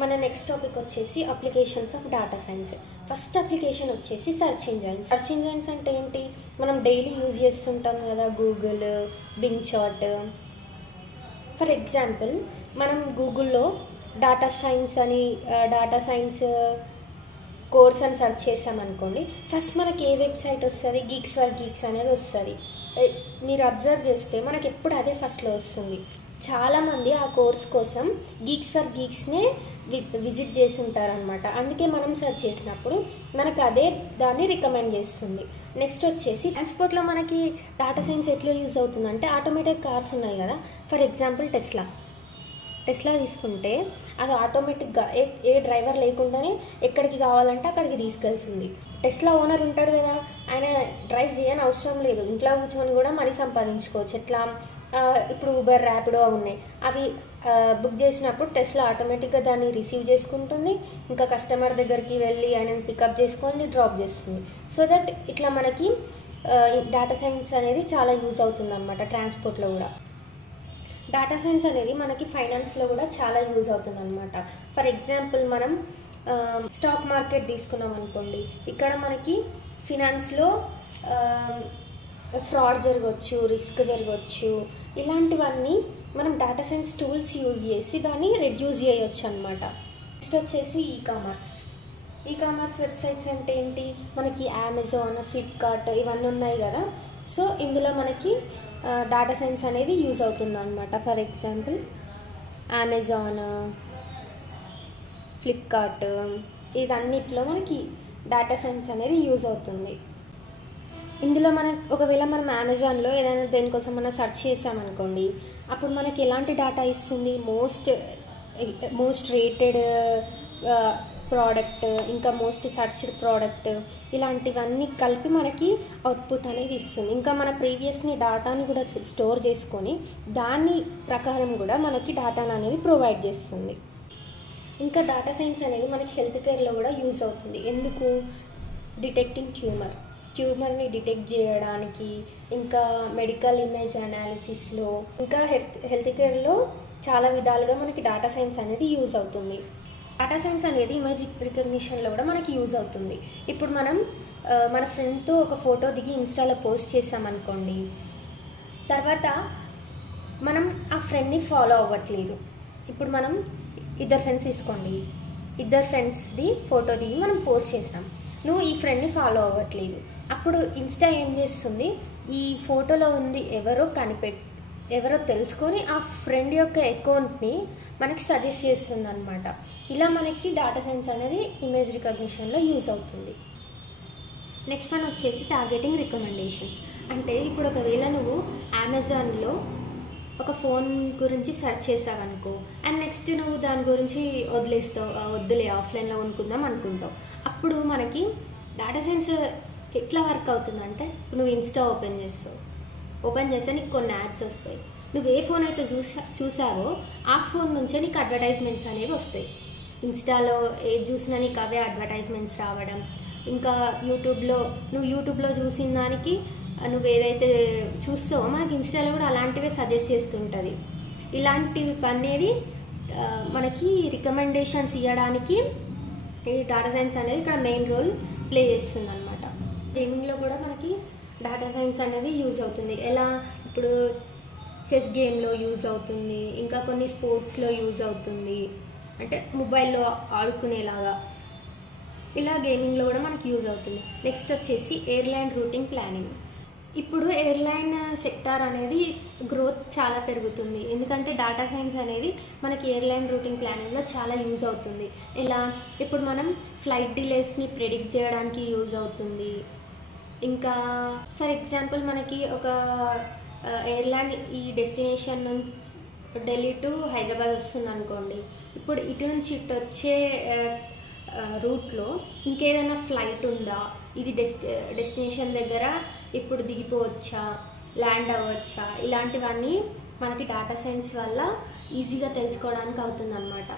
మన next topic వచ్చేసి applications of data science. First application వచ్చేసి సెర్చ్ ఇంజన్స్. సెర్చ్ ఇంజన్స్ అంటే ఏంటి? మనం డైలీ యూజ్ చేస్తుంటాం కదా, Google, Bing chart. For example మనం గూగుల్లో డేటా సైన్స్ కోర్స్ అని సెర్చ్ చేసామనుకోండి, ఫస్ట్ మనకి ఏ వెబ్సైట్ వస్తుంది? గీక్స్ ఫర్ గీక్స్ అనేది వస్తుంది. మీరు అబ్జర్వ్ చేస్తే మనకి ఎప్పుడు అదే ఫస్ట్లో వస్తుంది. చాలామంది ఆ కోర్స్ కోసం గీక్స్ ఫర్ గీక్స్నే విజిట్ చేసి ఉంటారనమాట. అందుకే మనం సెర్చ్ చేసినప్పుడు మనకు అదే దాన్ని రికమెండ్ చేస్తుంది. నెక్స్ట్ వచ్చేసి ట్రాన్స్పోర్ట్లో మనకి డేటా సైన్స్ ఎట్లా యూజ్ అవుతుందంటే, ఆటోమేటిక్ కార్స్ ఉన్నాయి కదా, ఫర్ ఎగ్జాంపుల్ టెస్లా తీసుకుంటే అది ఆటోమేటిక్గా ఏ డ్రైవర్ లేకుండానే ఎక్కడికి కావాలంటే అక్కడికి తీసుకెళ్తుంది. టెస్లా ఓనర్ ఉంటాడు కదా, ఆయన డ్రైవ్ చేయని అవసరం లేదు, ఇంట్లో కూర్చొని కూడా మనీ సంపాదించుకోవచ్చు. ఎట్లా? ఇప్పుడు ఊబర్, ర్యాపిడో ఉన్నాయి, అవి బుక్ చేసినప్పుడు టెస్లా ఆటోమేటిక్గా దాన్ని రిసీవ్ చేసుకుంటుంది, ఇంకా కస్టమర్ దగ్గరికి వెళ్ళి ఆయనను పికప్ చేసుకొని డ్రాప్ చేస్తుంది. సో దట్ ఇట్లా మనకి డేటా సైన్స్ అనేది చాలా యూజ్ అవుతుంది అనమాట. ట్రాన్స్పోర్ట్లో కూడా డేటా సైన్స్ అనేది మనకి ఫైనాన్స్లో కూడా చాలా యూజ్ అవుతుంది అనమాట. ఫర్ ఎగ్జాంపుల్ మనం స్టాక్ మార్కెట్ తీసుకున్నాం అనుకోండి, ఇక్కడ మనకి ఫినాన్స్లో ఫ్రాడ్ జరగవచ్చు, రిస్క్ జరగవచ్చు, ఇలాంటివన్నీ మనం డేటా సైన్స్ టూల్స్ యూజ్ చేసి దాన్ని రెడ్యూస్ చేయొచ్చు అనమాట. నెక్స్ట్ వచ్చేసి ఈ కామర్స్ వెబ్సైట్స్ అంటే ఏంటి? మనకి అమెజాన్, ఫ్లిప్కార్ట్ ఇవన్నీ ఉన్నాయి కదా. సో ఇందులో మనకి డేటా సైన్స్ అనేది యూజ్ అవుతుంది అనమాట. ఫర్ ఎగ్జాంపుల్ అమెజాన్, ఫ్లిప్కార్ట్, ఇదన్నిటిలో మనకి డేటా సైన్స్ అనేది యూజ్ అవుతుంది. ఇందులో ఒకవేళ మనం అమెజాన్లో ఏదైనా దేనికోసం మనం సెర్చ్ చేసామనుకోండి, అప్పుడు మనకి ఎలాంటి డేటా ఇస్తుంది? మోస్ట్ రేటెడ్ ప్రోడక్ట్, ఇంకా మోస్ట్ సర్చ్డ్ ప్రోడక్ట్, ఇలాంటివన్నీ కలిపి మనకి అవుట్పుట్ అనేది ఇస్తుంది. ఇంకా మన ప్రీవియస్ని డేటాని కూడా స్టోర్ చేసుకొని దాని ప్రకారం కూడా మనకి డేటాను అనేది ప్రొవైడ్ చేస్తుంది. ఇంకా డేటా సైన్స్ అనేది మనకి హెల్త్ కేర్లో కూడా యూజ్ అవుతుంది. ఎందుకు? డిటెక్టింగ్ ట్యూమర్ని డిటెక్ట్ చేయడానికి, ఇంకా మెడికల్ ఇమేజ్ అనాలిసిస్లో, ఇంకా హెల్త్ కేర్లో చాలా విధాలుగా మనకి డేటా సైన్స్ అనేది యూజ్ అవుతుంది. డేటా సైన్స్ అనేది ఇమేజ్ రికగ్నిషన్లో కూడా మనకి యూజ్ అవుతుంది. ఇప్పుడు మనం మన ఫ్రెండ్తో ఒక ఫోటో దిగి ఇన్స్టాలో పోస్ట్ చేసామనుకోండి, తర్వాత మనం ఆ ఫ్రెండ్ని ఫాలో అవ్వట్లేదు. ఇప్పుడు మనం ఇద్దరు ఫ్రెండ్స్ది ఫోటో దిగి మనం పోస్ట్ చేసాం, నువ్వు ఈ ఫ్రెండ్ని ఫాలో అవ్వట్లేదు. అప్పుడు ఇన్స్టా ఏం చేస్తుంది? ఈ ఫోటోలో ఉంది ఎవరో తెలుసుకొని ఆ ఫ్రెండ్ యొక్క అకౌంట్ని మనకి సజెస్ట్ చేస్తుంది అనమాట. ఇలా మనకి డేటా సైన్స్ అనేది ఇమేజ్ రికగ్నిషన్లో యూజ్ అవుతుంది. నెక్స్ట్ వన్ వచ్చేసి టార్గెటింగ్ రికమెండేషన్స్. అంటే ఇప్పుడు ఒకవేళ నువ్వు అమెజాన్లో ఒక ఫోన్ గురించి సెర్చ్ చేసావనుకో, అండ్ నెక్స్ట్ నువ్వు దాని గురించి వద్దులే ఆఫ్లైన్లో కొనుక్కుందాం అనుకుంటావు. అప్పుడు మనకి డేటా సైన్స్ ఎట్లా వర్క్ అవుతుందంటే, నువ్వు ఇన్స్టా ఓపెన్ చేస్తే నీకు కొన్ని యాడ్స్ వస్తాయి. నువ్వు ఏ ఫోన్ అయితే చూసావో ఆ ఫోన్ నుంచే నీకు అడ్వర్టైజ్మెంట్స్ అనేవి వస్తాయి. ఇన్స్టాలో ఏది చూసినా నీకు అవే అడ్వర్టైజ్మెంట్స్ రావడం. ఇంకా యూట్యూబ్లో చూసిన దానికి నువ్వు ఏదైతే చూస్తావో మనకి ఇన్స్టాలో కూడా అలాంటివే సజెస్ట్ చేస్తుంటుంది. ఇలాంటివి అనేది మనకి రికమెండేషన్స్ ఇవ్వడానికి ఈ డేటా సైన్స్ అనేది ఇక్కడ మెయిన్ రోల్ ప్లే చేస్తుంది అనమాట. గేమింగ్లో కూడా మనకి డేటా సైన్స్ అనేది యూజ్ అవుతుంది. ఎలా? ఇప్పుడు చెస్ గేమ్లో యూజ్ అవుతుంది, ఇంకా కొన్ని స్పోర్ట్స్లో యూజ్ అవుతుంది, అంటే మొబైల్లో ఆడుకునేలాగా. ఇలా గేమింగ్లో కూడా మనకి యూజ్ అవుతుంది. నెక్స్ట్ వచ్చేసి ఎయిర్లైన్ రూటింగ్ ప్లానింగ్. ఇప్పుడు ఎయిర్లైన్ సెక్టార్ అనేది గ్రోత్ చాలా పెరుగుతుంది, ఎందుకంటే డేటా సైన్స్ అనేది మనకి ఎయిర్లైన్ రూటింగ్ ప్లానింగ్లో చాలా యూజ్ అవుతుంది. ఎలా? ఇప్పుడు మనం ఫ్లైట్ డిలేస్ని ప్రెడిక్ట్ చేయడానికి యూజ్ అవుతుంది. ఇంకా ఫర్ ఎగ్జాంపుల్ మనకి ఒక ఎయిర్లైన్ ఈ డెస్టినేషన్ నుంచి ఢిల్లీ టు హైదరాబాద్ వస్తుంది అనుకోండి, ఇప్పుడు ఇటు నుంచి ఇటు వచ్చే రూట్లో ఇంకేదైనా ఫ్లైట్ ఉందా, ఇది డెస్టినేషన్ దగ్గర ఇప్పుడు దిగిపోవచ్చా, ల్యాండ్ అవ్వచ్చా, ఇలాంటివన్నీ మనకి డేటా సైన్స్ వల్ల ఈజీగా తెలుసుకోవడానికి అవుతుంది అన్నమాట.